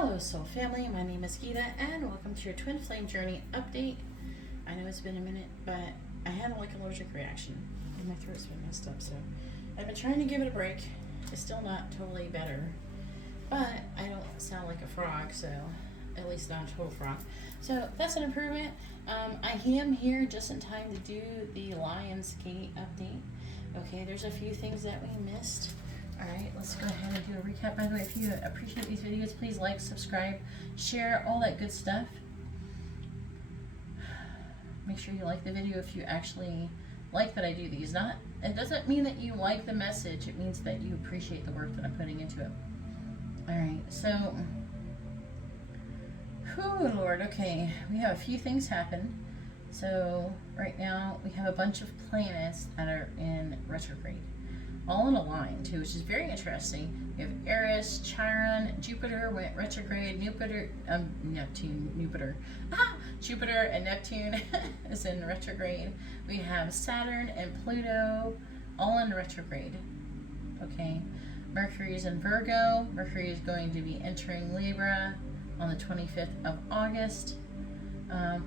Hello Soul Family, my name is Geeta and welcome to your Twin Flame Journey update. I know it's been a minute, but I had like an allergic reaction and my throat's been messed up, so I've been trying to give it a break. It's still not totally better, but I don't sound like a frog, so at least not a total frog. So that's an improvement. I am here just in time to do the Lionsgate update. Okay, there's a few things that we missed. Alright, let's go ahead and do a recap. By the way, if you appreciate these videos, please like, subscribe, share, all that good stuff. Make sure you like the video if you actually like that I do these. It doesn't mean that you like the message, it means that you appreciate the work that I'm putting into it. Alright, so, whew, Lord, okay, we have a few things happen. So, right now, we have a bunch of planets that are in retrograde. All in a line too, which is very interesting. We have Eris, Chiron, Jupiter went retrograde, Jupiter and Neptune is in retrograde. We have Saturn and Pluto all in retrograde. Okay, Mercury is in Virgo. Mercury is going to be entering Libra on the 25th of August.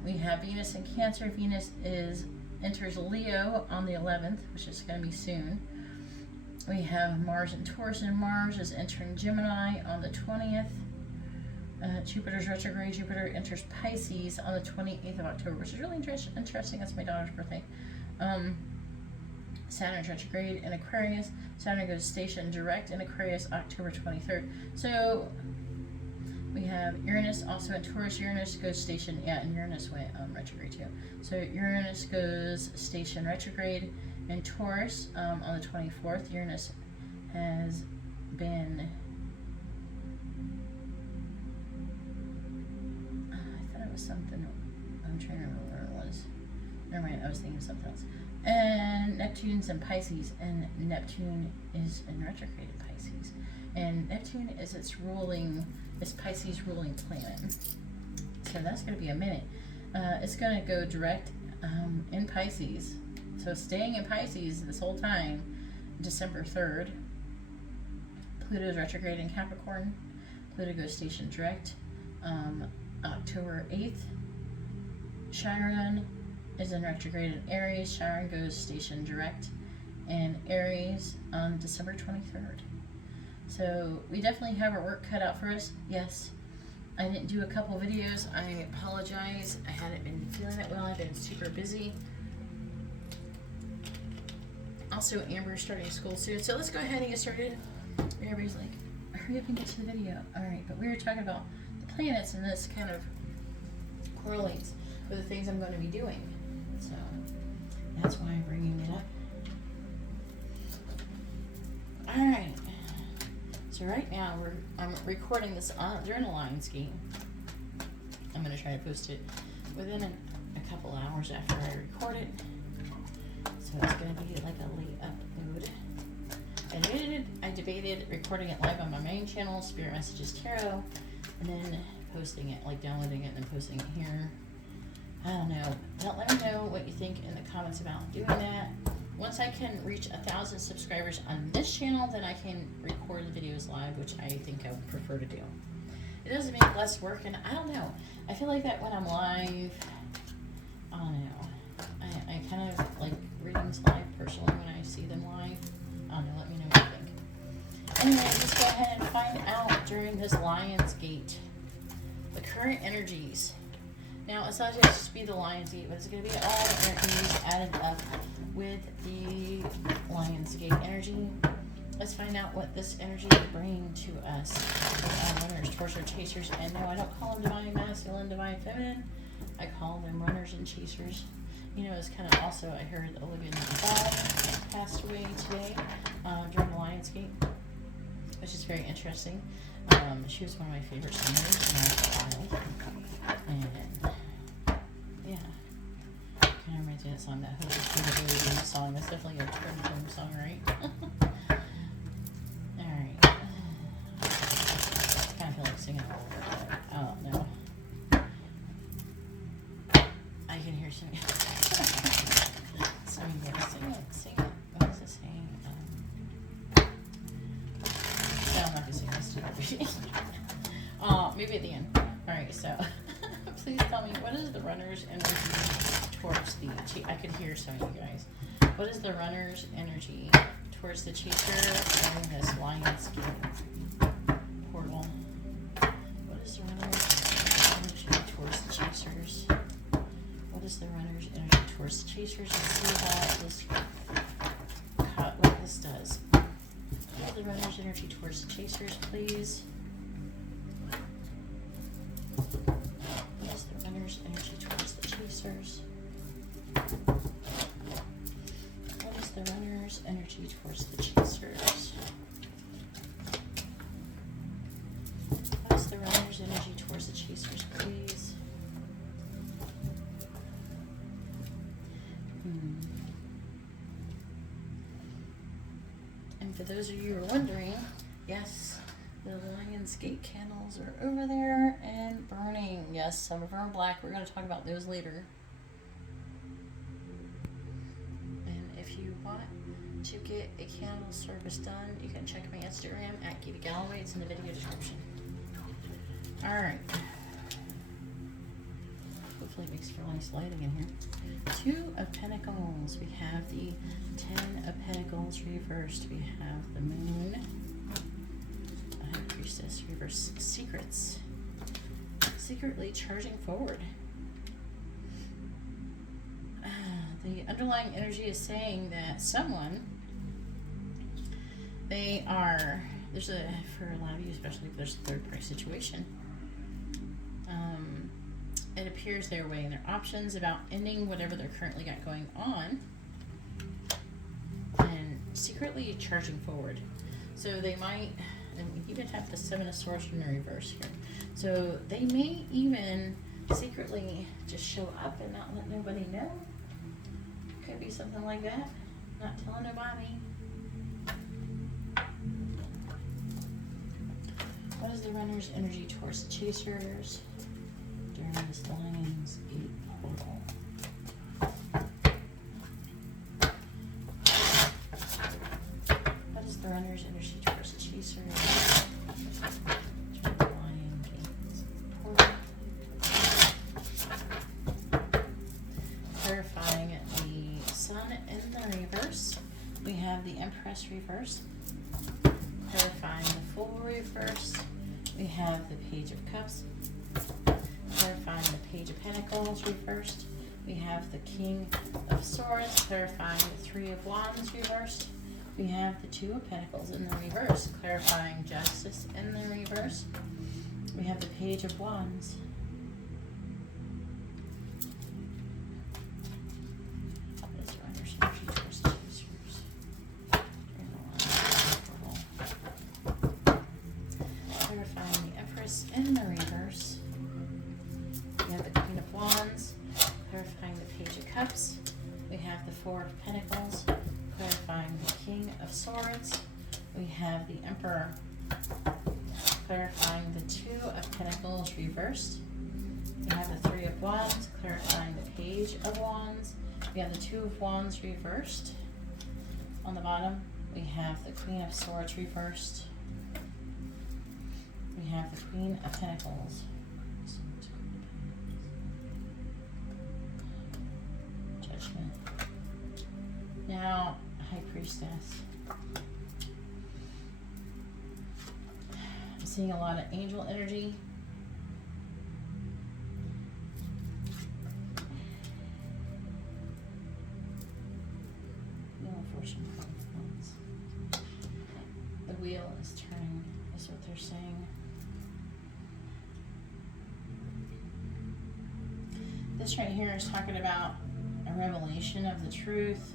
We have Venus in Cancer. Venus enters Leo on the 11th, which is going to be soon. We have Mars in Taurus, and Mars is entering Gemini on the 20th. Jupiter's retrograde. Jupiter enters Pisces on the 28th of October, which is really interesting. That's my daughter's birthday. Saturn's retrograde in Aquarius. Saturn goes station direct in Aquarius October 23rd. So we have Uranus also in Taurus. Uranus goes station, and Uranus went retrograde too. So Uranus goes station retrograde in Taurus on the 24th. Uranus has been, I thought it was something, I'm trying to remember what it was. Never mind, I was thinking of something else. And Neptune's in Pisces, and Neptune is in retrograde in Pisces. And Neptune is its Pisces ruling planet. So that's going to be a minute. It's going to go direct in Pisces. So staying in Pisces this whole time, December 3rd. Pluto's retrograde in Capricorn. Pluto goes station direct October 8th. Chiron is in retrograde in Aries. Chiron goes station direct in Aries on December 23rd. So we definitely have our work cut out for us. Yes, I didn't do a couple videos. I apologize. I hadn't been feeling that well. I've been super busy. Also, Amber's starting school soon. So let's go ahead and get started. Everybody's like, hurry up and get to the video. Alright, but we were talking about the planets and this kind of correlates with the things I'm going to be doing. So that's why I'm bringing it up. Alright. So right now I'm recording this during the Lionsgate. I'm going to try to post it within a couple hours after I record it. So it's going to be like a late upload. I debated recording it live on my main channel, Spirit Messages Tarot, and then posting it, like downloading it and then posting it here. I don't know. Let me know what you think in the comments about doing that. Once I can reach 1,000 subscribers on this channel, then I can record the videos live, which I think I would prefer to do. It doesn't make less work, and I don't know. I feel like that when I'm live, I don't know. I kind of like readings live personally when I see them live. I don't know, let me know what you think. Anyway, let's go ahead and find out during this Lionsgate the current energies. Now, it's not just to be the Lionsgate, but it's going to be all the energies added up with the Lionsgate energy. Let's find out what this energy is bringing to us with our runners, torso chasers. And no, I don't call them divine masculine, divine feminine. I call them runners and chasers. You know, it's kind of also, I heard Olivia Newton-Ball passed away today during the Lionsgate, which is very interesting. She was one of my favorite singers when I was a child. And, yeah. Kind of reminds me of that song, that Hope song. That's definitely a Twin song, right? Alright. I kind of feel like singing all over it, but I don't know. I can hear singing. Sing it. What is it saying? No, I'm not gonna sing this. maybe at the end. All right, so please tell me, what is the runner's energy towards the, I could hear some of you guys. What is the runner's energy towards the chaser in this Lionsgate portal? What is the runner's energy towards the chasers? What is the runner's energy towards the chasers? Let's see how this cut, what this does. What is the runner's energy towards the chasers, please? What is the runner's energy towards the chasers? What is the runner's energy towards the chasers? What is the runner's energy towards the chasers, please? And for those of you who are wondering, yes, the Lionsgate candles are over there and burning. Yes, some of them are black. We're going to talk about those later. And if you want to get a candle service done, you can check my Instagram at GeetaGalaway. It's in the video description. Alright. Hopefully it makes for nice lighting in here. 2 of Pentacles. We have the 10 of Pentacles reversed. We have the Moon. High Priestess reverse. Secrets. Secretly charging forward. The underlying energy is saying that someone, they are, there's a, for a lot of you, especially if there's a third party situation, it appears they're weighing their options about ending whatever they're currently got going on and secretly charging forward. So they might, and we even have the 7 of Swords in the reverse here. So they may even secretly just show up and not let nobody know. Could be something like that. Not telling nobody. What is the runner's energy towards the chasers during this Lionsgate portal? What is the runner's energy towards the chasers during the Lionsgate portal? Clarifying the Sun in the reverse. We have the Empress reverse. Clarifying the Fool reverse. We have the Page of Cups. Clarifying the Page of Pentacles reversed. We have the King of Swords. Clarifying the 3 of Wands reversed. We have the 2 of Pentacles in the reverse. Clarifying Justice in the reverse. We have the Page of Wands. Clarifying the Empress in the reverse. We have the Queen of Wands. Clarifying the Page of Cups. We have the 4 of Pentacles. Clarifying the King of Swords. We have the Emperor. Clarifying the 2 of Pentacles reversed. We have the 3 of Wands. Clarifying the Page of Wands. We have the 2 of Wands reversed. On the bottom, we have the Queen of Swords reversed. We have the Queen of Pentacles. Judgment. Now, High Priestess. I'm seeing a lot of angel energy. The wheel is turning, is what they're saying. This right here is talking about a revelation of the truth.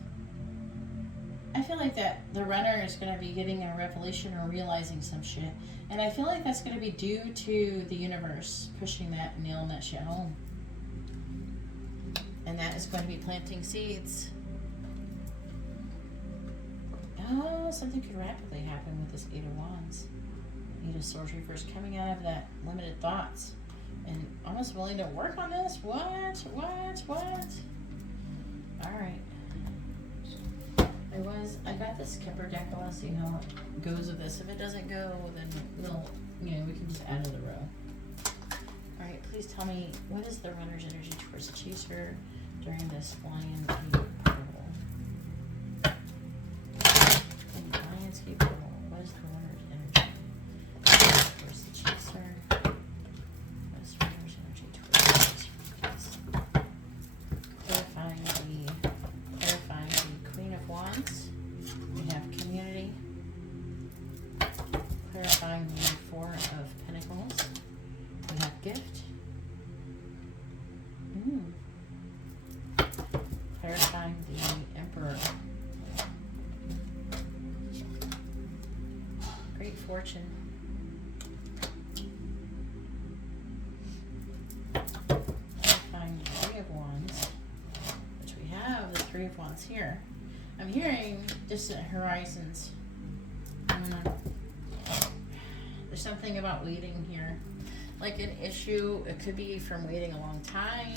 I feel like that the runner is going to be getting a revelation or realizing some shit. And I feel like that's going to be due to the universe pushing that and nailing that shit home. And that is going to be planting seeds. Oh, something could rapidly happen with this 8 of Wands. 8 of Swords reverse, coming out of that limited thoughts. And almost willing to work on this? What? Alright. I got the skipper deck. I want to see how it goes with this. If it doesn't go, then we'll, we can just add to the row. Please tell me, what is the runner's energy towards the chaser during this Lionsgate portal? Lionsgate portal. What is the runner's energy towards the chaser? What is the runner's energy towards the chaser? Please. Clarifying the Queen of Wands. We have community. Clarifying the Four of Pentacles. We have gift. Clarifying the Emperor. Great fortune. Clarifying the Three of Wands, which we have the Three of Wands here. I'm hearing distant horizons. There's something about waiting here. Like an issue, it could be from waiting a long time.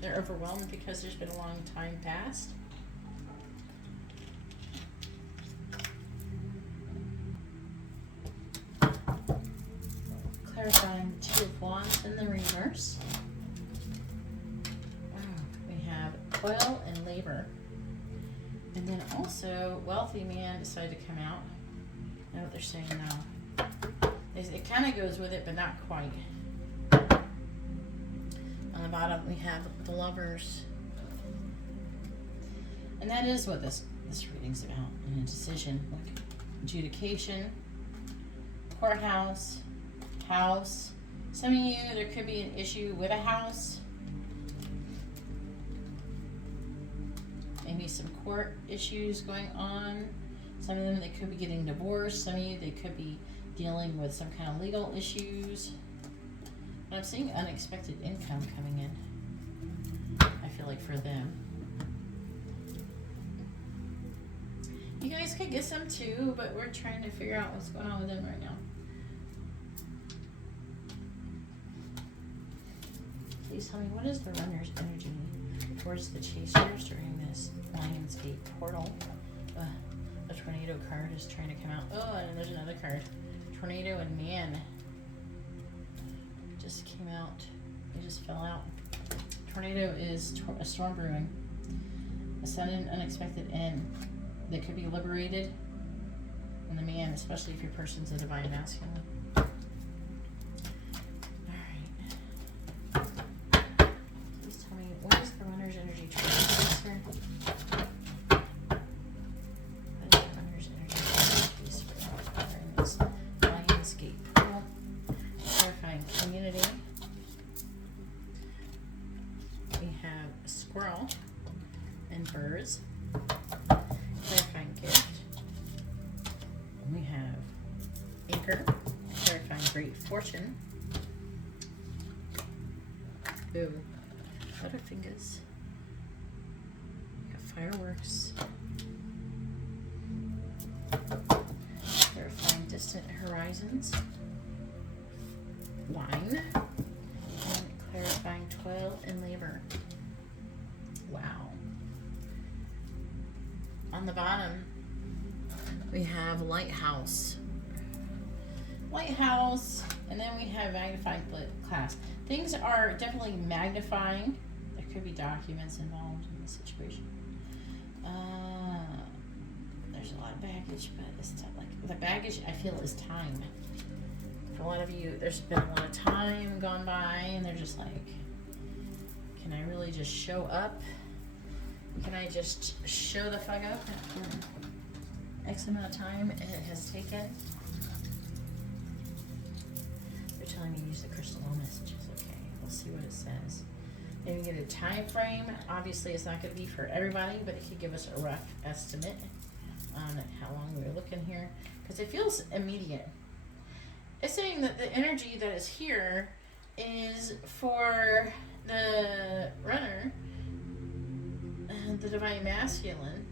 They're overwhelmed because there's been a long time past. Clarifying the Two of Wands in the reverse. We have toil and labor. And then also, wealthy man decided to come out. I know what they're saying now. It kind of goes with it, but not quite. On the bottom, we have the Lovers. And that is what this reading's about. And a decision, like adjudication, courthouse, house. Some of you, there could be an issue with a house. Maybe some court issues going on. Some of them, they could be getting divorced. Some of you, they could be dealing with some kind of legal issues. But I'm seeing unexpected income coming in. I feel like for them. You guys could get some too, but we're trying to figure out what's going on with them right now. Please tell me, what is the runner's energy towards the chasers during this Lionsgate portal? The tornado card is trying to come out. Oh, and there's another card. Tornado and man. Just came out. It just fell out. Tornado is a storm brewing. A sudden, unexpected end. They could be liberated. And the man, especially if your person's a divine masculine. Alright. Please tell me, what is the runner's energy towards the chaser? Community. We have squirrel and birds. Clarifying gift. We have anchor. Clarifying great fortune. Ooh, butterfingers. We have fireworks. Clarifying distant horizons. Wine, and clarifying toil and labor. Wow. On the bottom, we have lighthouse. Lighthouse, and then we have magnifying class. Things are definitely magnifying. There could be documents involved in the situation. There's a lot of baggage, but it's like the baggage I feel is time. For a lot of you, there's been a lot of time gone by, and they're just like, can I really just show up? Can I just show the fuck up after X amount of time it has taken? They're telling me to use the crystal messages. Okay, we'll see what it says. Maybe get a time frame. Obviously, it's not going to be for everybody, but it could give us a rough estimate on how long we're looking here, because it feels immediate. It's saying that the energy that is here is for the runner, the divine masculine,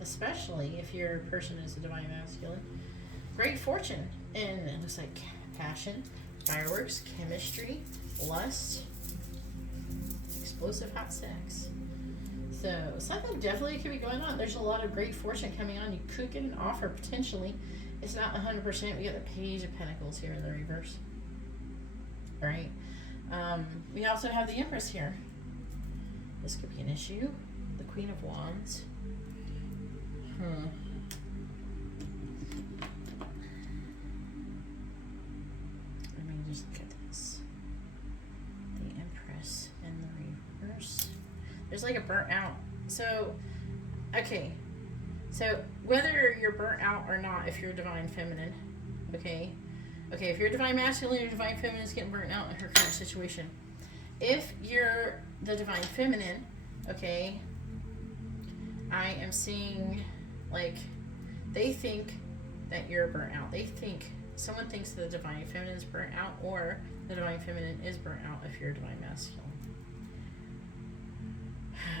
especially if your person is a divine masculine. Great fortune, and it looks like passion, fireworks, chemistry, lust, explosive hot sex. So something definitely could be going on. There's a lot of great fortune coming on. You could get an offer potentially. It's not 100%. We got the Page of Pentacles here in the reverse. All right. We also have the Empress here. This could be an issue. The Queen of Wands. Let me just look at this. The Empress and the reverse. There's like a burnt out. So, okay. So, whether you're burnt out or not, if you're divine feminine, okay? Okay, if you're divine masculine, your divine feminine is getting burnt out in her current situation. If you're the divine feminine, okay, I am seeing, like, they think that you're burnt out. They think, someone thinks the divine feminine is burnt out, or the divine feminine is burnt out if you're divine masculine.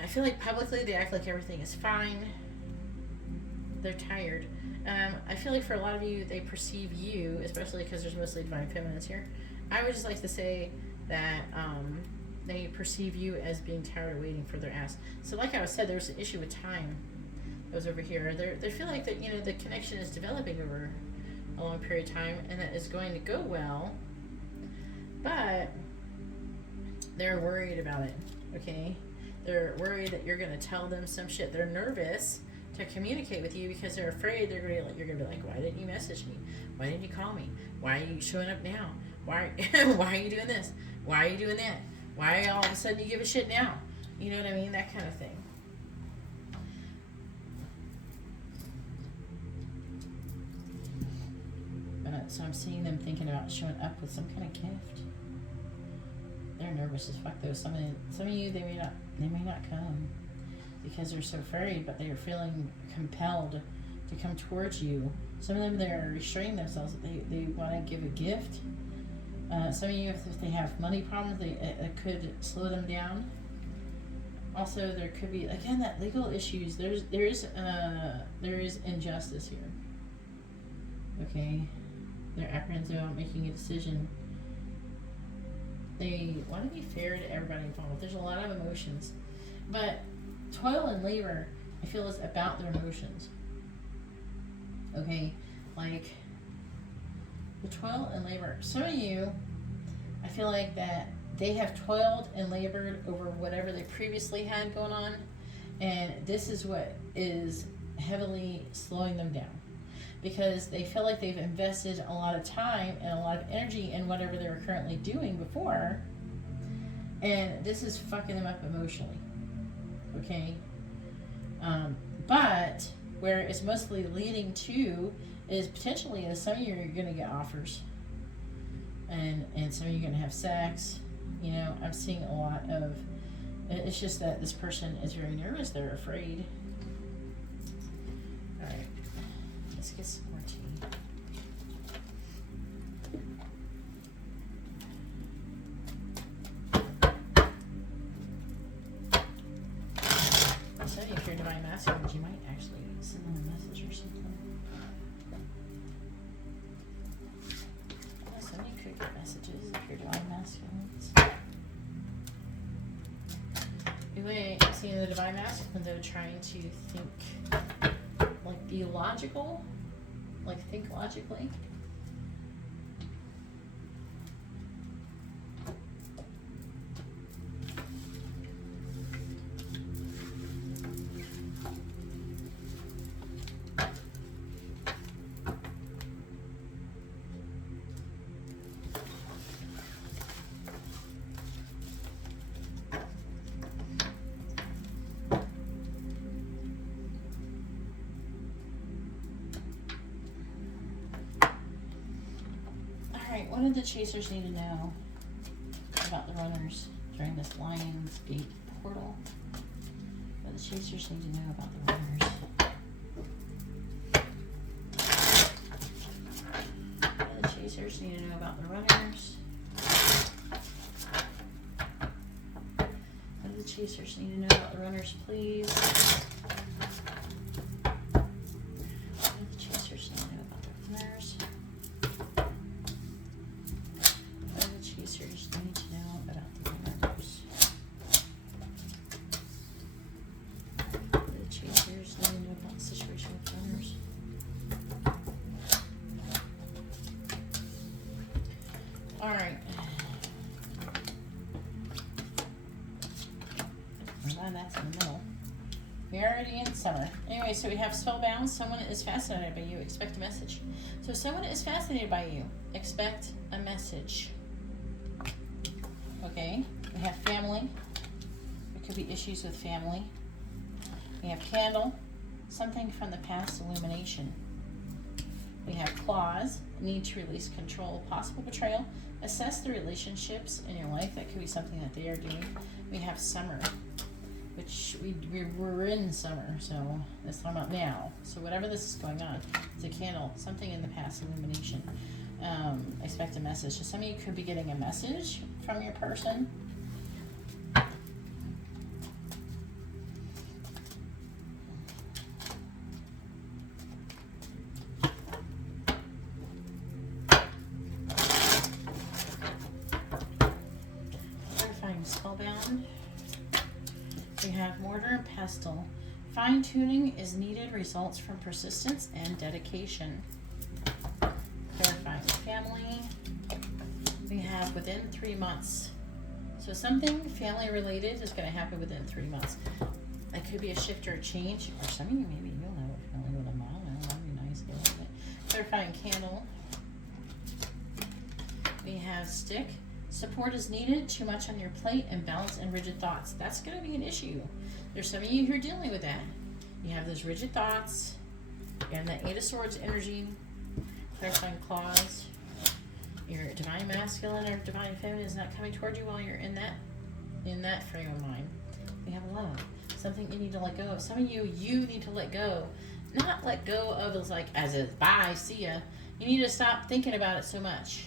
I feel like publicly they act like everything is fine. They're tired. I feel like for a lot of you, they perceive you, especially because there's mostly divine feminines here. I would just like to say that they perceive you as being tired of waiting for their ass. So like I said, there's an issue with time that was over here. They feel like that, you know, the connection is developing over a long period of time and that is going to go well, but they're worried about it, okay? They're worried that you're going to tell them some shit. They're nervous to communicate with you because they're afraid you're gonna be like, why didn't you message me? Why didn't you call me? Why are you showing up now? Why are you doing this? Why are you doing that? Why all of a sudden you give a shit now? You know what I mean? That kind of thing. So I'm seeing them thinking about showing up with some kind of gift. They're nervous as fuck though. Some of you, they may not come because they're so afraid, but they are feeling compelled to come towards you. Some of them, they're restraining themselves. They want to give a gift. Some of you, if they have money problems, it could slow them down. Also, there could be, again, that legal issues. There is injustice here. Okay, they're apprehensive about making a decision. They want to be fair to everybody involved. There's a lot of emotions, but toil and labor, I feel, is about their emotions. Okay, like the toil and labor. Some of you, I feel like that they have toiled and labored over whatever they previously had going on, and this is what is heavily slowing them down because they feel like they've invested a lot of time and a lot of energy in whatever they were currently doing before, and this is fucking them up emotionally. Okay, but where it's mostly leading to is potentially that some of you are going to get offers, and some of you are going to have sex. You know, I'm seeing a lot of. It's just that this person is very nervous. They're afraid. All right, let's get some more tea. If you're divine masculine, you might actually send them a message or something. Some of you could get messages if you're divine masculines. Anyway, seeing the divine masculine though, trying to think, like be logical, like think logically. What do the chasers need to know about the runners during this Lion's Gate portal? What do the chasers need to know about the runners? What do the chasers need to know about the runners? What do the chasers need to know about the runners, please? What do the chasers need to know about the runners? Chasers need to know about the runners. The chasers need to know about the situation with runners. Alright. that's in the middle. We're already in summer. Anyway, so we have spellbound. Someone is fascinated by you. Expect a message. So someone is fascinated by you. Expect a message. Okay. We have family. There could be issues with family. We have candle. Something from the past, illumination. We have clause. Need to release control. Possible betrayal. Assess the relationships in your life. That could be something that they are doing. We have summer, which we're in summer, so let's talk about now. So whatever this is going on, it's a candle, something in the past, illumination. Expect a message. So some of you could be getting a message from your person. Spellbound. We have mortar and pestle. Fine-tuning is needed, results from persistence and dedication. Clarifying family. We have within 3 months. So something family related is going to happen within 3 months. It could be a shift or a change, or some of you maybe you'll know what family with a mom. That'd be nice. Clarifying candle. We have stick. Support is needed, too much on your plate, imbalance and rigid thoughts. That's going to be an issue. There's some of you who are dealing with that. You have those rigid thoughts. You're in that Eight of Swords energy. Clarifying clause. Your divine masculine or divine feminine is not coming toward you while you're in that frame of mind. We have love. Something you need to let go of. Some of you need to let go. Not let go of as like as a bye, see ya. You need to stop thinking about it so much.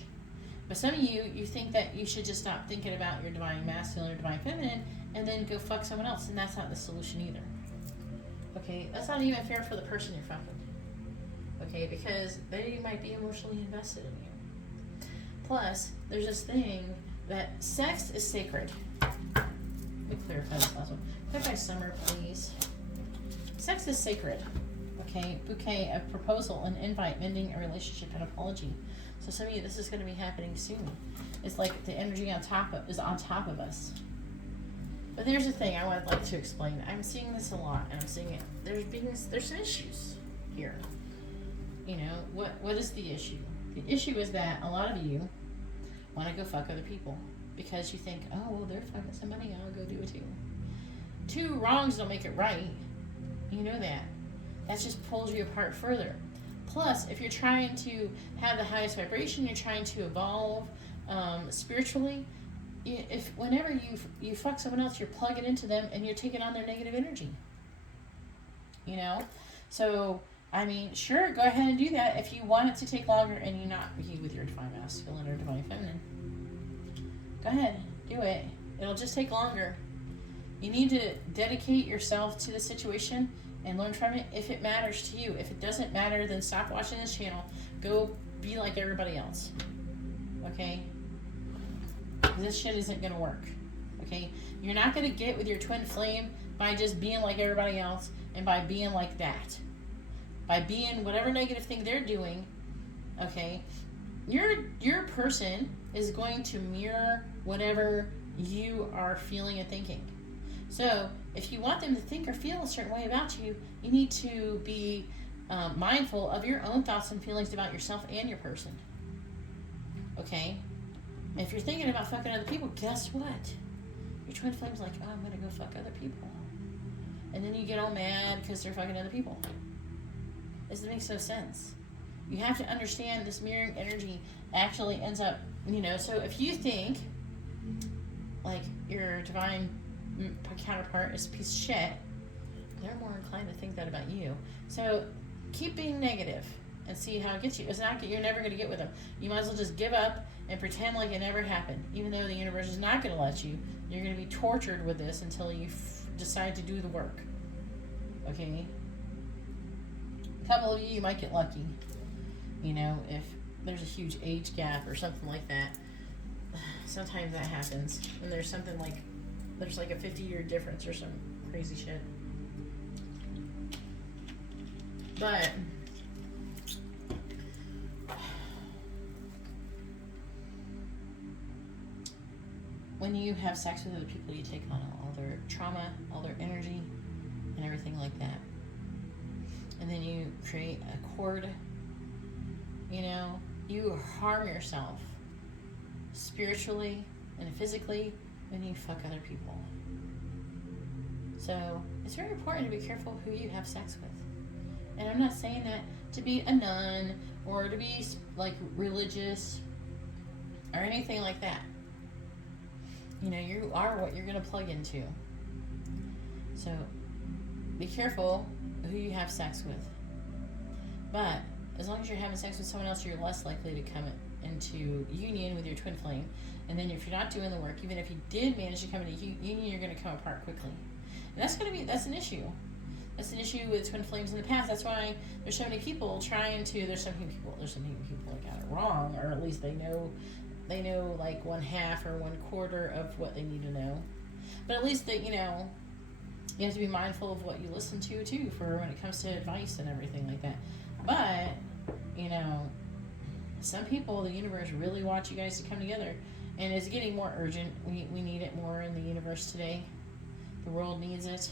But some of you think that you should just stop thinking about your divine masculine or divine feminine and then go fuck someone else, and that's not the solution either. Okay, that's not even fair for the person you're fucking. Okay, because they might be emotionally invested in you. Plus, there's this thing that sex is sacred. Let me clarify this last one. Clarify summer, please. Sex is sacred. Okay, bouquet, a proposal, an invite, mending a relationship, an apology. So some of you, this is going to be happening soon. It's like the energy is on top of us. But there's a thing I would like to explain. I'm seeing this a lot, and I'm seeing it. There's some issues here. You know, what is the issue? The issue is that a lot of you want to go fuck other people because you think, oh, well, they're fucking somebody, I'll go do it too. Two wrongs don't make it right. You know that. That just pulls you apart further. Plus, if you're trying to have the highest vibration, you're trying to evolve spiritually, whenever you fuck someone else, you're plugging into them and you're taking on their negative energy. You know? So, I mean, sure, go ahead and do that if you want it to take longer and you're not with your divine masculine or divine feminine. Go ahead, do it. It'll just take longer. You need to dedicate yourself to the situation and learn from it if it matters to you. If it doesn't matter, then stop watching this channel. Go be like everybody else. Okay? This shit isn't going to work. Okay? You're not going to get with your twin flame by just being like everybody else and by being like that. By being whatever negative thing they're doing, okay? Your person is going to mirror whatever you are feeling and thinking. So, if you want them to think or feel a certain way about you, you need to be mindful of your own thoughts and feelings about yourself and your person. Okay? If you're thinking about fucking other people, guess what? Your twin flame's like, oh, I'm going to go fuck other people. And then you get all mad because they're fucking other people. This makes no sense. You have to understand this mirroring energy actually ends up, so if you think like your divine counterpart is a piece of shit, they're more inclined to think that about you. So keep being negative and see how it gets you. It's not, you're never going to get with them. You might as well just give up and pretend like it never happened. Even though the universe is not going to let you, you're going to be tortured with this until you decide to do the work. Okay? A couple of you might get lucky. If there's a huge age gap or something like that. Sometimes that happens. When there's something like, there's like a 50-year difference or some crazy shit. But when you have sex with other people, you take on all their trauma, all their energy, and everything like that. And then you create a cord. You know, you harm yourself spiritually and physically when you fuck other people. So it's very important to be careful who you have sex with. And I'm not saying that to be a nun or to be like religious or anything like that. You know, you are what you're going to plug into. So be careful who you have sex with. But as long as you're having sex with someone else, you're less likely to come into union with your twin flame. And then if you're not doing the work, even if you did manage to come into union, you're going to come apart quickly. And that's an issue. That's an issue with twin flames in the past. That's why there's so many people trying to, there's so many people that got it wrong, or at least they know like 1/2 or 1/4 of what they need to know. But at least that, you know, you have to be mindful of what you listen to too, for when it comes to advice and everything like that. But, you know, some people, the universe really wants you guys to come together, and it's getting more urgent. We need it more in the universe today. The world needs it.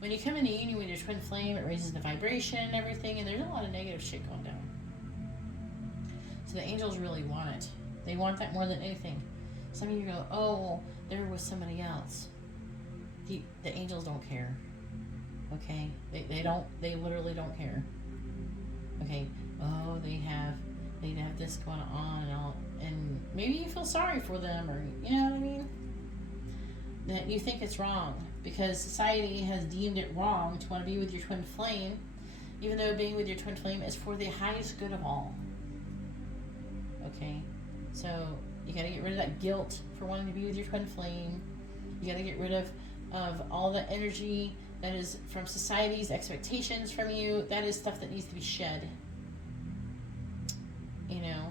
When you come into union with your twin flame, it raises the vibration and everything, and there's a lot of negative shit going down. So the angels really want it. They want that more than anything. Some of you go, oh, they're with somebody else. The angels don't care. Okay? They literally don't care. Okay? Oh, they have this going on and all, and maybe you feel sorry for them, or you know what I mean? That you think it's wrong because society has deemed it wrong to want to be with your twin flame, even though being with your twin flame is for the highest good of all. Okay? So you got to get rid of that guilt for wanting to be with your twin flame. You got to get rid of all the energy that is from society's expectations from you. That is stuff that needs to be shed. You know.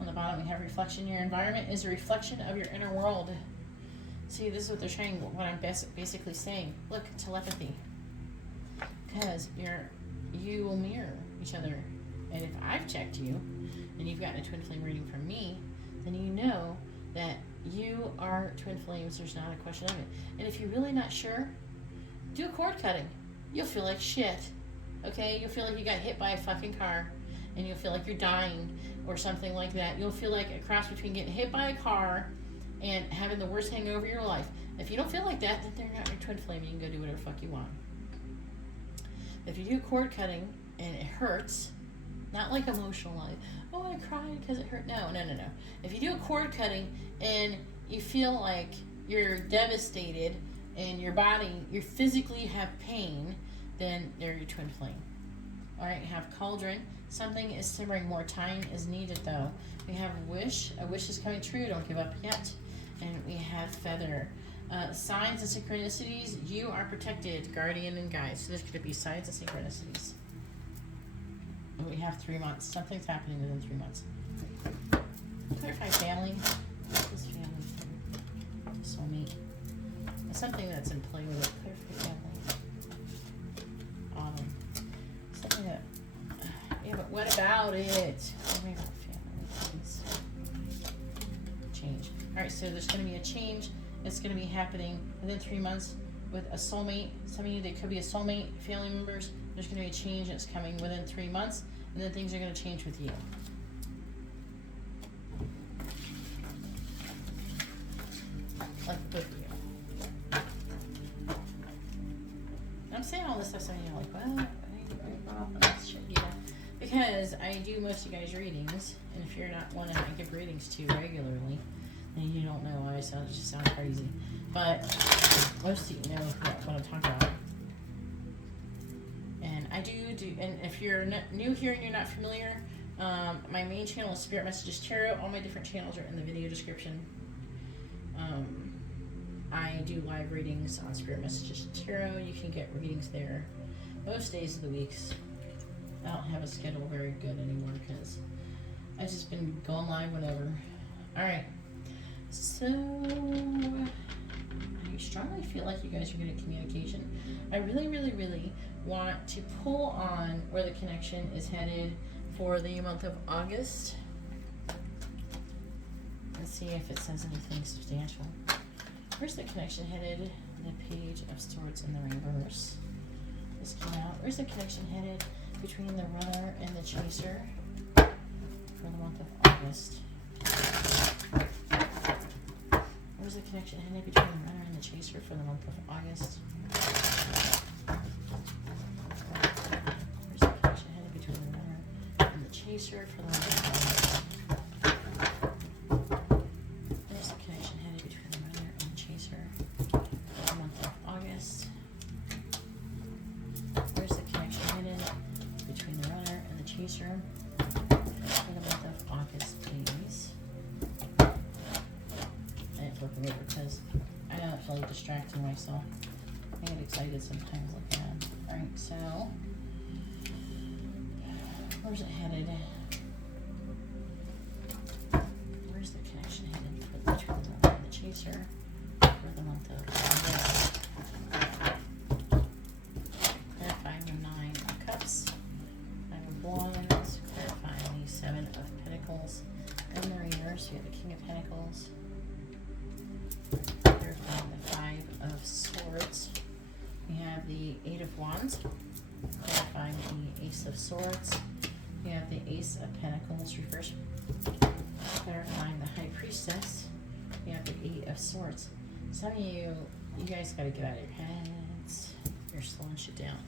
On the bottom we have reflection. Your environment is a reflection of your inner world. See, this is what they're trying, what I'm basically saying. Look, telepathy. Because you will mirror each other. And if I've checked you, and you've gotten a twin flame reading from me, then you know that you are twin flames. There's not a question of it. And if you're really not sure, do a cord cutting. You'll feel like shit. Okay? You'll feel like you got hit by a fucking car, and you'll feel like you're dying, or something like that. You'll feel like a cross between getting hit by a car and having the worst hangover of your life. If you don't feel like that, then they're not your twin flame. You can go do whatever the fuck you want. If you do cord cutting and it hurts, not like emotional, like, oh, I cried because it hurt. No. If you do a cord cutting and you feel like you're devastated and your body, you physically have pain, then they're your twin flame. All right, have cauldron. Something is simmering. More time is needed, though. We have wish. A wish is coming true. Don't give up yet. And we have feather. Signs and synchronicities. You are protected, guardian and guide. So there's going to be signs and synchronicities. And we have 3 months. Something's happening within 3 months. Clarify family. What is family? Soulmate. Something that's in play with it. Clarify family. Autumn. Something that. Yeah, but what about it? Tell me about family, please. Change. Alright, so there's going to be a change. It's going to be happening within 3 months with a soulmate. Some of you, they could be a soulmate, family members. There's going to be a change that's coming within 3 months, and then things are going to change with you. Like both of you. I'm saying all this stuff, so you're like, well, I need to break off this shit, Geeta. Because I do most of you guys' readings, and if you're not one that I give readings to regularly, then you don't know. I just sound crazy. But most of you know what I'm talking about. And I do, and if you're new here and you're not familiar, my main channel is Spirit Messages Tarot. All my different channels are in the video description. I do live readings on Spirit Messages Tarot. You can get readings there most days of the weeks. I don't have a schedule very good anymore because I've just been going live whenever. Alright, so I strongly feel like you guys are good at communication. I really, really, really want to pull on where the connection is headed for the month of August. and see if it says anything substantial. Where's the connection headed? The Page of Swords in the reverse. This came out. Where's the connection headed between the runner and the chaser for the month of August? Where's the connection headed between the runner and the chaser for the month of August? Where's the connection headed between the runner and the chaser for the month of August? Where's the connection headed between the runner and the chaser for the month of August? Where's the connection headed between the runner and the chaser for the month of August, please? I didn't flip them over because I don't feel like distracting myself. I get excited sometimes like that. Alright, so where's it headed? Where's the connection headed between the runner and the chaser for the month of August? Clarifying the 9 of Cups, 5 of Wands, clarifying the 7 of Pentacles. In the reverse, we have the King of Pentacles. Clarifying the 5 of Swords. We have the 8 of Wands. Clarifying the Ace of Swords. We have the Ace of Pentacles reverse. Clarifying the High Priestess. We have the 8 of Swords. Some of you guys gotta get out of your heads. You're slowing shit down.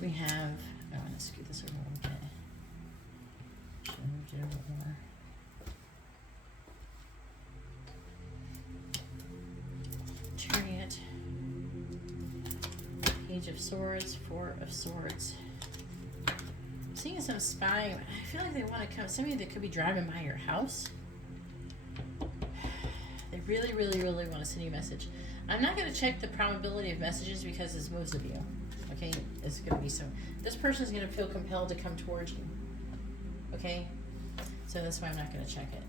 We have, I want to scoot this over a little bit. Should have moved it over more. Chariot, Page of Swords, 4 of Swords. I'm seeing some spying. I feel like they want to come. Somebody that could be driving by your house. They really, really, really want to send you a message. I'm not going to check the probability of messages because it's most of you. Okay, it's going to be so. This person is going to feel compelled to come towards you. Okay, so that's why I'm not going to check it.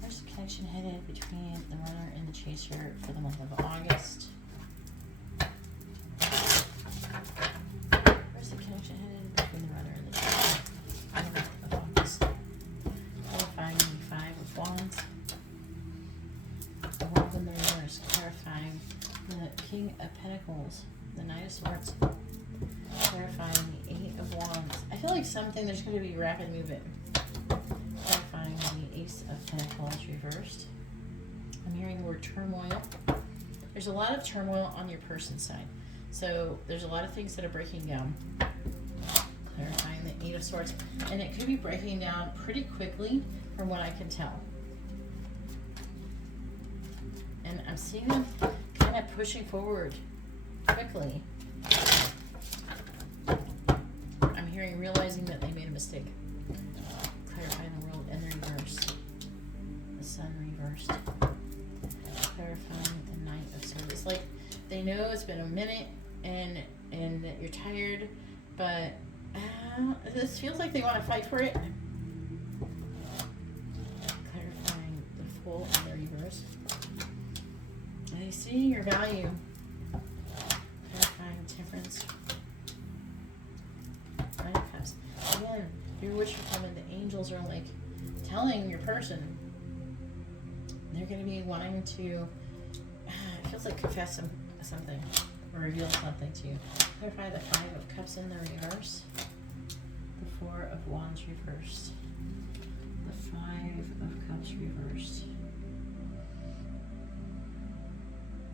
Where's the connection headed between the runner and the chaser for the month of August? Where's the connection headed between the runner and the chaser for the month of August? Clarifying the 5 of Wands. The Wand in the reverse. Clarifying the King of Pentacles. The Knight of Swords. Clarifying the 8 of Wands. I feel like there's going to be rapid movement. Clarifying the Ace of Pentacles reversed. I'm hearing the word turmoil. There's a lot of turmoil on your person's side. So there's a lot of things that are breaking down. Clarifying the 8 of Swords. And it could be breaking down pretty quickly from what I can tell. And I'm seeing them kind of pushing forward quickly. I'm hearing realizing that they made a mistake. Clarifying the World in the reverse. The Sun reversed. Clarifying the Knight of Swords. It's like they know it's been a minute and that you're tired, but this feels like they want to fight for it. Clarifying the Fool in the reverse. And they see your value. Clarifying Temperance. Nine of Cups. Again, your wish fulfillment, the angels are like telling your person they're going to be wanting to, it feels like confess something or reveal something to you. Clarify the 5 of Cups in the reverse. The 4 of Wands reversed. The 5 of Cups reversed.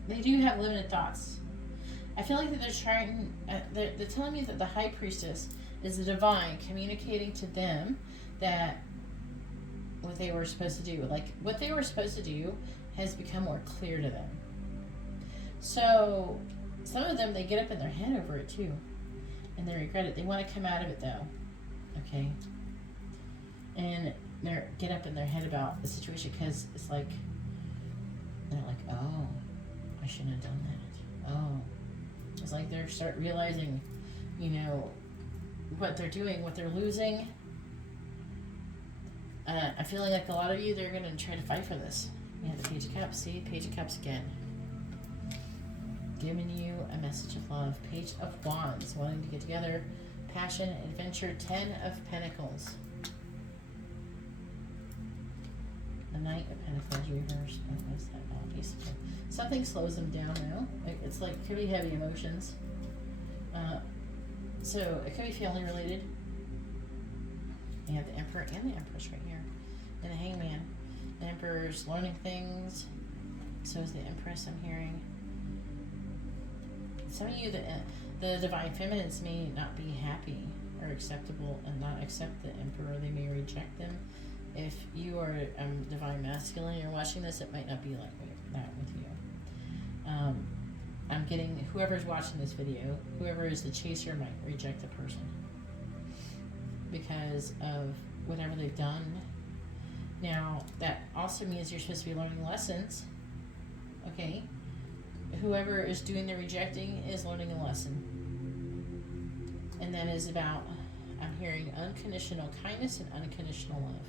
They do have limited thoughts. I feel like that they're trying, they're telling me that the High Priestess is the divine communicating to them that what they were supposed to do. Like, what they were supposed to do has become more clear to them. So, some of them, they get up in their head over it too. And they regret it. They want to come out of it though. Okay? And they get up in their head about the situation because it's like, they're like, oh, I shouldn't have done that. Oh. It's like they start realizing, you know, what they're doing, what they're losing. I'm feeling like a lot of you, they're going to try to fight for this. We have the Page of Cups. See, Page of Cups again. Giving you a message of love. Page of Wands, wanting to get together. Passion, adventure, 10 of Pentacles. The Knight of Pentacles reversed. What is that about? Basically, something slows them down now. It's like, could be heavy emotions. So it could be family related. You have the Emperor and the Empress right here. And the Hangman. The Emperor's learning things. So is the Empress, I'm hearing. Some of you, the Divine Feminines may not be happy or acceptable and not accept the Emperor. They may reject them. If you are Divine Masculine and you're watching this, it might not be like that with you. I'm getting, whoever's watching this video, whoever is the chaser might reject the person because of whatever they've done. Now, that also means you're supposed to be learning lessons, okay? Whoever is doing the rejecting is learning a lesson. And that is about, I'm hearing unconditional kindness and unconditional love.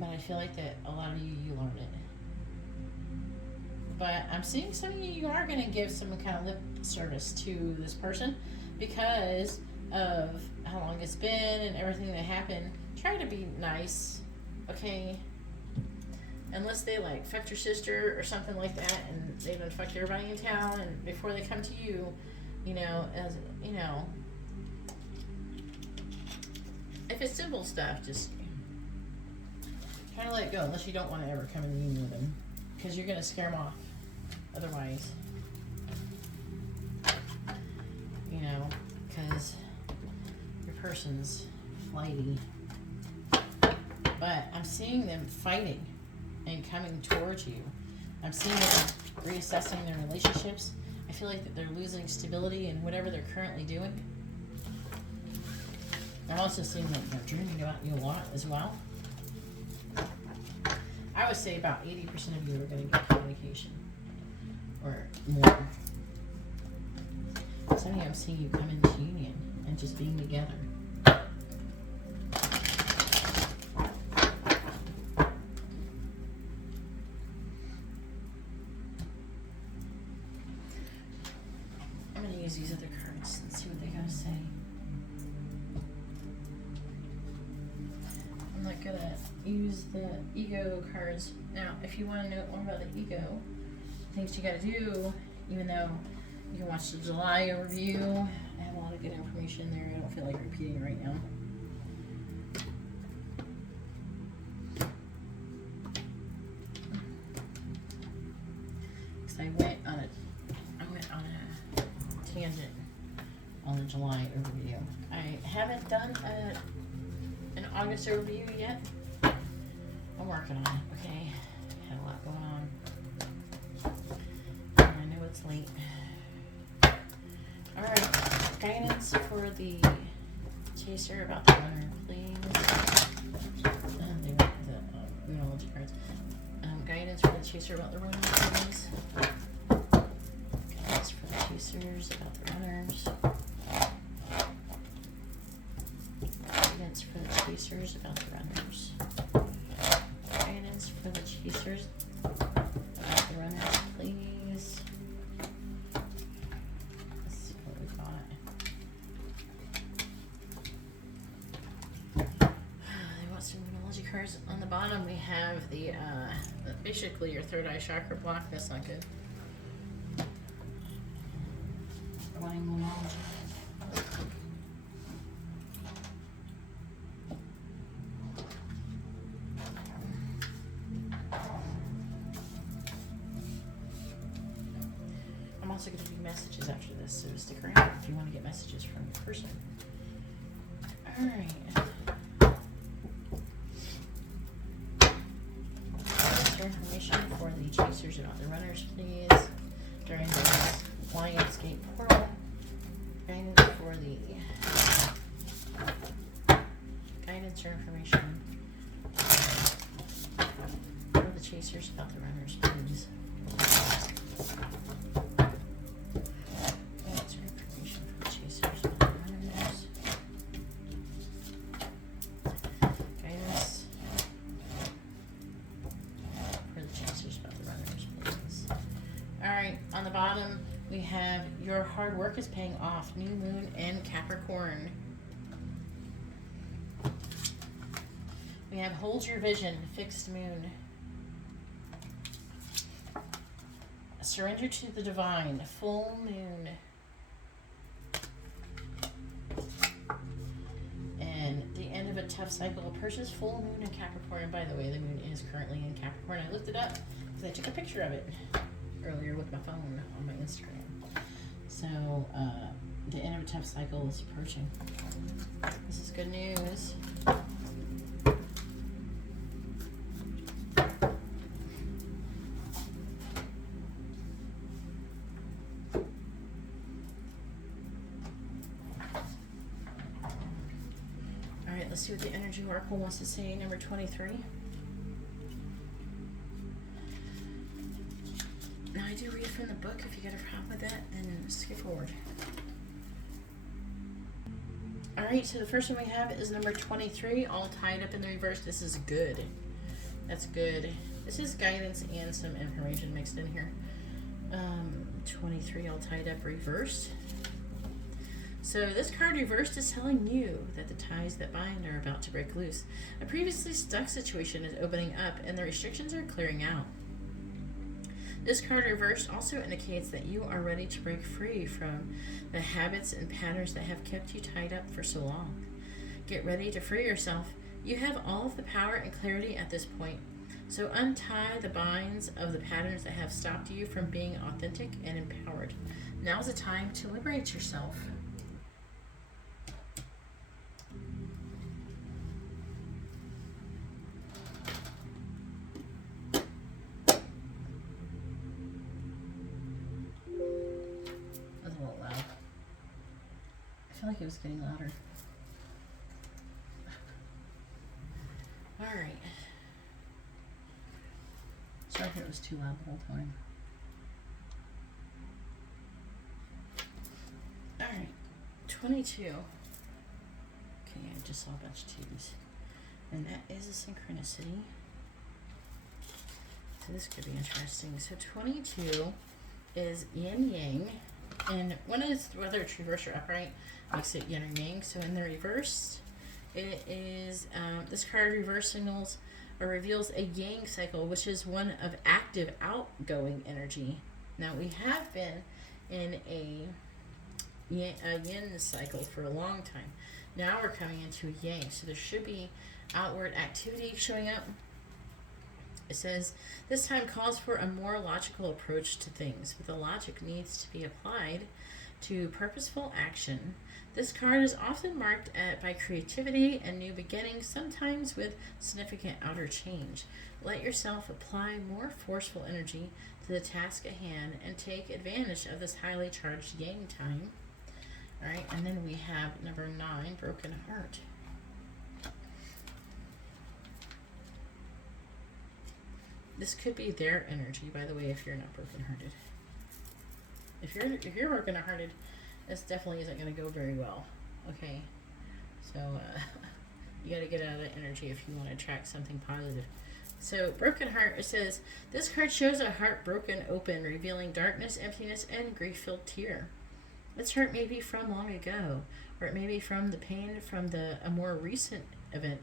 But I feel like that a lot of you learn it. But I'm seeing some of you are going to give some kind of lip service to this person because of how long it's been and everything that happened. Try to be nice, okay? Unless they like fucked your sister or something like that, and they've been fucked everybody in town, and before they come to you, you know, as you know, if it's simple stuff, just try to let it go. Unless you don't want to ever come in union with them, because you're gonna scare them off. Otherwise, you know, because your person's flighty. But I'm seeing them fighting and coming towards you. I'm seeing them reassessing their relationships. I feel like that they're losing stability in whatever they're currently doing. I'm also seeing that they're dreaming about you a lot as well. I would say about 80% of you are going to get communication or more. Some of you, I'm seeing you come into union and just being together. I'm going to use these other cards and see what they got to say. I'm not going to use the ego cards. Now, if you want to know more about the ego, things you got to do, even though you can watch the July overview, I have a lot of good information there. I don't feel like repeating it right now. Because I went on a tangent on the July overview. I haven't done an August overview yet. I'm working on it, okay? Had a lot going on. And I know it's late. Alright, guidance for the chaser about the runner, please. They were the numerology cards. Guidance for the chaser about the runner, please. Guidance for the chasers about the runners. Guidance for the chasers about the runners. Guidance for the chasers about the runners, please. Let's see what we got. They want some numerology cards. On the bottom we have the basically your third eye chakra block. That's not good. Wanting numerology. I'm also going to do messages after this, so stick around if you want to get messages from your person. Alright. Information for the chasers about the runners, please. During the Lionsgate portal. Guidance for the guidance or information for the chasers about the runners, please. Guidance or information for the chasers about the runners. Guidance hard work is paying off. New moon in Capricorn. We have hold your vision, fixed moon. Surrender to the divine, full moon. And the end of a tough cycle approaches, full moon in Capricorn. And by the way, the moon is currently in Capricorn. I looked it up because I took a picture of it earlier with my phone on my Instagram. So, the end of a tough cycle is approaching. This is good news. Alright, let's see what the Energy Oracle wants to say. Number 23. Now, I do read from the book. If you got a problem with that, then skip forward. Alright, so the first one we have is number 23, all tied up in the reverse. This is good. That's good. This is guidance and some information mixed in here. 23, all tied up, reversed. So this card reversed is telling you that the ties that bind are about to break loose. A previously stuck situation is opening up and the restrictions are clearing out. This card reversed also indicates that you are ready to break free from the habits and patterns that have kept you tied up for so long. Get ready to free yourself. You have all of the power and clarity at this point. So untie the binds of the patterns that have stopped you from being authentic and empowered. Now's the time to liberate yourself. I feel like it was getting louder. Alright. Sorry if it was too loud the whole time. Alright. 22. Okay, I just saw a bunch of T's. And that is a synchronicity. So this could be interesting. So 22 is yin yang. And when it's, whether it's reverse or upright, makes it yin or yang. So in the reverse, it is, this card reverse signals or reveals a yang cycle, which is one of active outgoing energy. Now we have been in a yin cycle for a long time. Now we're coming into yang. So there should be outward activity showing up. It says, this time calls for a more logical approach to things, but the logic needs to be applied to purposeful action. This card is often marked by creativity and new beginnings, sometimes with significant outer change. Let yourself apply more forceful energy to the task at hand and take advantage of this highly charged yang time. All right, and then we have number 9, broken heart. This could be their energy, by the way, if you're not brokenhearted. If you're brokenhearted, this definitely isn't going to go very well. Okay, so you got to get out of that energy if you want to attract something positive. So broken heart, it says this card shows a heart broken open, revealing darkness, emptiness, and grief-filled tear. This hurt may be from long ago, or it may be from the pain from a more recent event.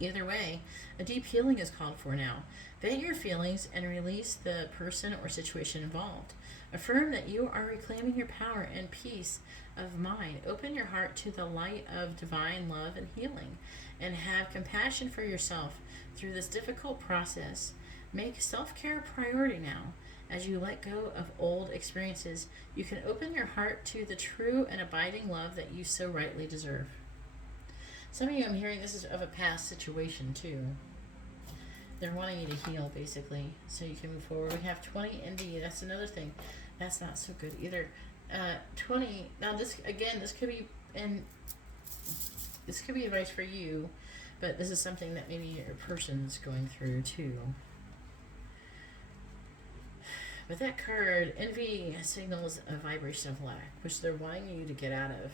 Either way, a deep healing is called for now. Vent your feelings and release the person or situation involved. Affirm that you are reclaiming your power and peace of mind. Open your heart to the light of divine love and healing, and have compassion for yourself through this difficult process. Make self-care a priority now. As you let go of old experiences, you can open your heart to the true and abiding love that you so rightly deserve. Some of you, I'm hearing this is of a past situation too. They're wanting you to heal, basically, so you can move forward. We have 20 envy. That's another thing. That's not so good either. 20. Now this again, this could be advice for you, but this is something that maybe your person's going through too. But that card, envy, signals a vibration of lack, which they're wanting you to get out of.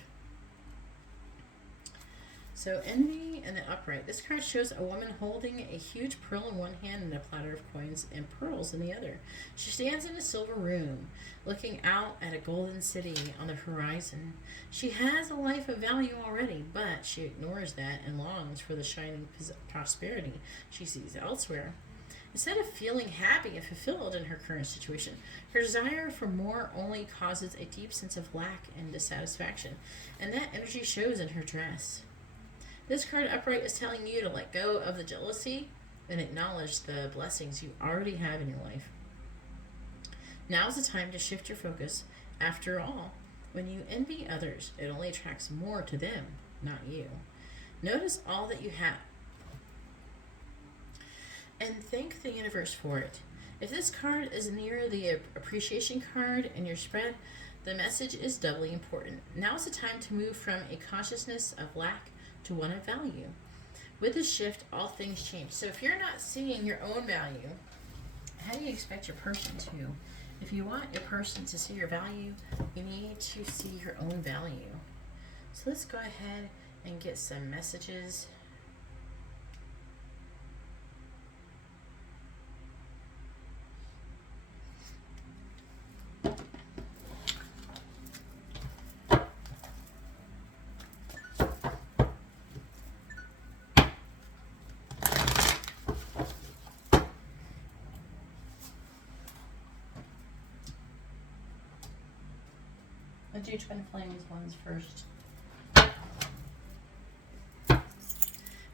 So envy and the upright. This card shows a woman holding a huge pearl in one hand and a platter of coins and pearls in the other. She stands in a silver room, looking out at a golden city on the horizon. She has a life of value already, but she ignores that and longs for the shining prosperity she sees elsewhere. Instead of feeling happy and fulfilled in her current situation, her desire for more only causes a deep sense of lack and dissatisfaction, and that energy shows in her dress. This card upright is telling you to let go of the jealousy and acknowledge the blessings you already have in your life. Now's the time to shift your focus. After all, when you envy others, it only attracts more to them, not you. Notice all that you have and thank the universe for it. If this card is near the appreciation card in your spread, the message is doubly important. Now's the time to move from a consciousness of lack to one of value. With this shift, all things change. So if you're not seeing your own value, how do you expect your person to? If you want your person to see your value, you need to see your own value. So let's go ahead and get some messages. Let's do Twin Flames ones first.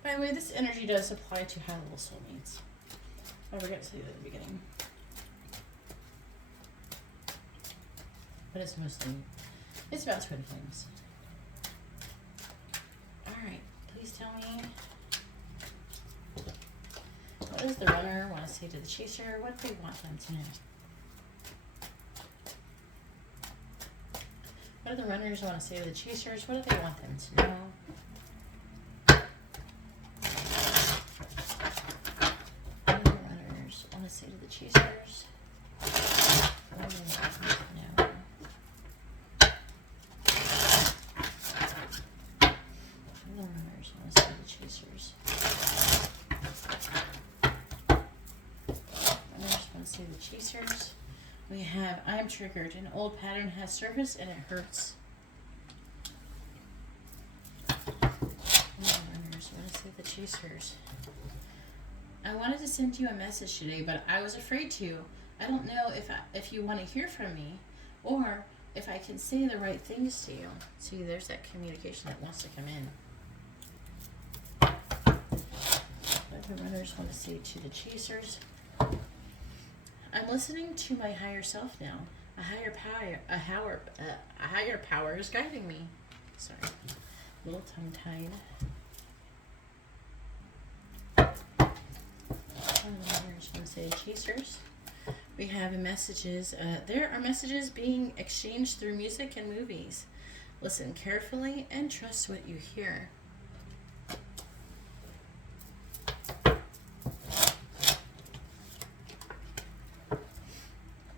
By the way, this energy does apply to high-level soulmates. I forgot to say that at the beginning. But it's about Twin Flames. Alright, please tell me, what does the runner want to say to the chaser? What do they want them to know? What do the runners want to say to the chasers? What do they want them to know? What do the runners want to say to the chasers? What do they want them to know? What do the runners want to say to the chasers? Runners want to say to the chasers. We have, I am triggered. An old pattern has surfaced and it hurts. Runners, what is it, the chasers? I wanted to send you a message today, but I was afraid to. I don't know if you want to hear from me or if I can say the right things to you. See, there's that communication that wants to come in. What do the runners want to say to the chasers? I'm listening to my higher self now. A higher power is guiding me. Sorry, a little tongue-tied. Runners want to say chasers. We have messages. There are messages being exchanged through music and movies. Listen carefully and trust what you hear.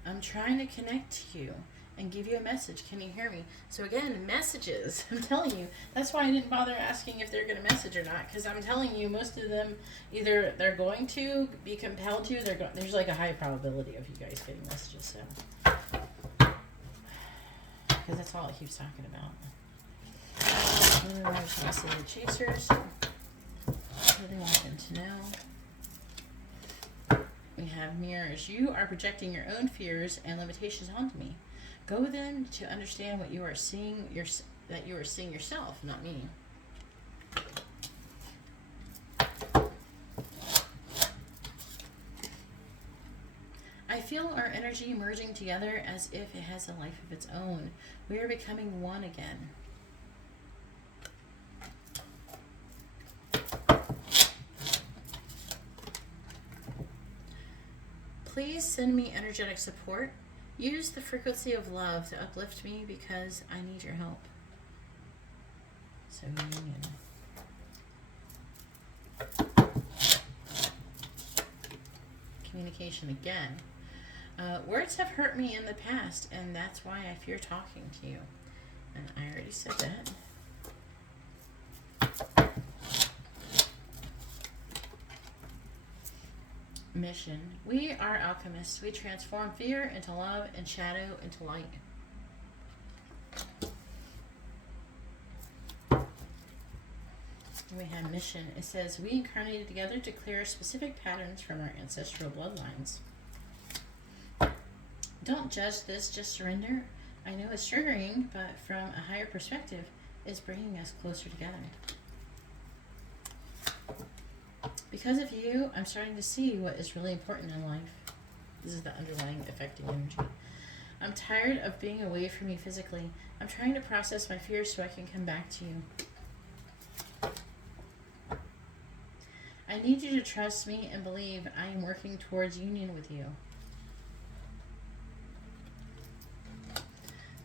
I'm trying to connect to you and give you a message. Can you hear me? So again, messages. I'm telling you. That's why I didn't bother asking if they're going to message or not, because I'm telling you, most of them, either they're going to be compelled to, there's like a high probability of you guys getting messages. So, because that's all it keeps talking about. And then we're just going to say the chasers. What do they want them to know? We have mirrors. You are projecting your own fears and limitations onto me. Go with them to understand what you are seeing, that you are seeing yourself, not me. I feel our energy merging together as if it has a life of its own. We are becoming one again. Please send me energetic support. Use the frequency of love to uplift me because I need your help. So, union. Communication again. Words have hurt me in the past, and that's why I fear talking to you. And I already said that. mission. We are alchemists. We transform fear into love and shadow into light. We have mission. It says, we incarnated together to clear specific patterns from our ancestral bloodlines. Don't judge this, just surrender. I know it's triggering, but from a higher perspective, it's bringing us closer together. Because of you, I'm starting to see what is really important in life. This is the underlying affecting energy. I'm tired of being away from you physically. I'm trying to process my fears so I can come back to you. I need you to trust me and believe I am working towards union with you.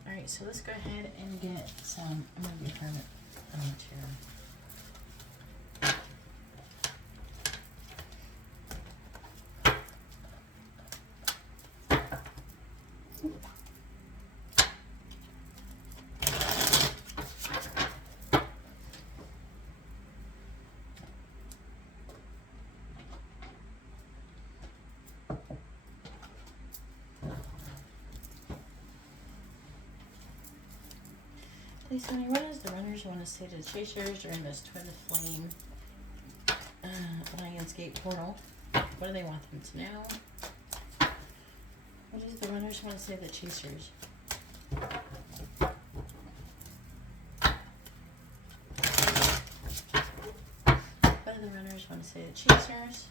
Alright, so let's go ahead and get some, I'm going to be hermit chair. Please tell me, what does the runners want to say to the chasers during this twin flame Lionsgate portal? What do they want them to know? What does the runners want to say to the chasers? What do the runners want to say to the chasers?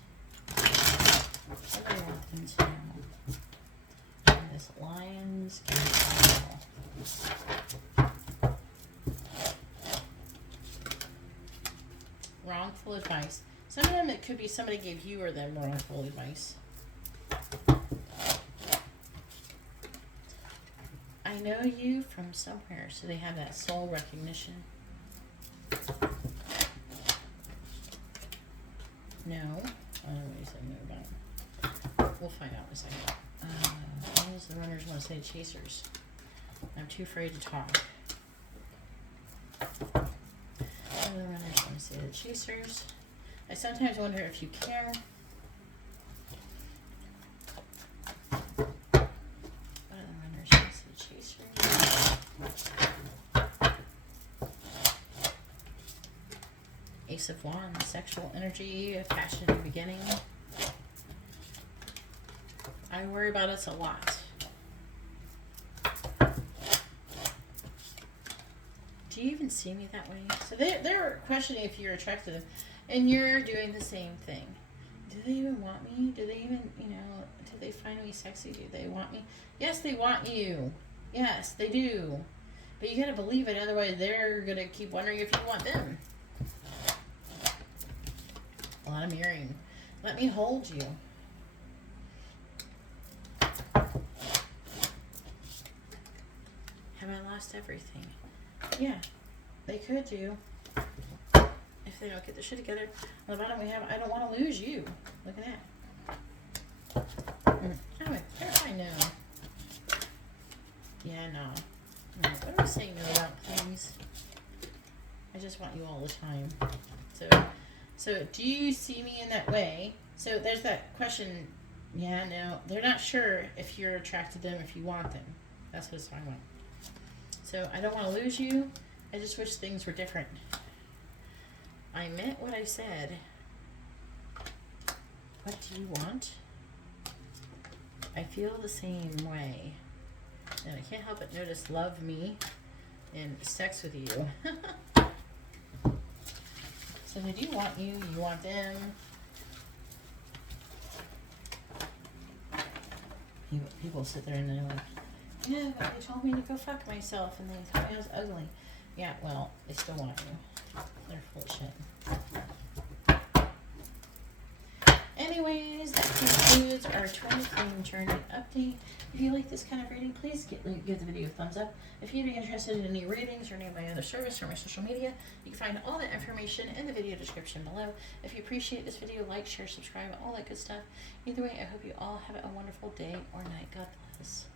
What do they want them to know? In this Lionsgate portal. Wrongful advice. Some of them, it could be somebody gave you or them wrongful advice. I know you from somewhere, so they have that soul recognition. No. I don't know what you said no about. We'll find out in a second. What does the runners want to say to chasers? I'm too afraid to talk. The runners want to say the chasers. I sometimes wonder if you care. What do the runners want to say the chasers? Ace of Wands, sexual energy, passion in the beginning. I worry about us a lot. Do you even see me that way? So they're questioning if you're attracted to them, and you're doing the same thing. Do they even want me? Do they even, do they find me sexy? Do they want me? Yes, they want you. Yes, they do. But you gotta believe it, otherwise they're gonna keep wondering if you want them. A lot of mirroring. Let me hold you. Have I lost everything? Yeah, they could do. If they don't get their shit together. On the bottom we have, I don't want to lose you. Look at that. Anyway, I know. Yeah, no. What do I say no about, please? I just want you all the time. So do you see me in that way? So there's that question. Yeah, no. They're not sure if you're attracted to them, if you want them. That's what it's talking about. So I don't want to lose you. I just wish things were different. I meant what I said. What do you want? I feel the same way. And I can't help but notice love me and sex with you. So they do want you. You want them. People sit there and they're like, yeah, but they told me to go fuck myself and they told me I was ugly. Yeah, well, they still want you. They're full of shit. Anyways, that concludes our twin flame journey update. If you like this kind of reading, please give the video a thumbs up. If you'd be interested in any readings or any of my other service or my social media, you can find all that information in the video description below. If you appreciate this video, like, share, subscribe, all that good stuff. Either way, I hope you all have a wonderful day or night. God bless.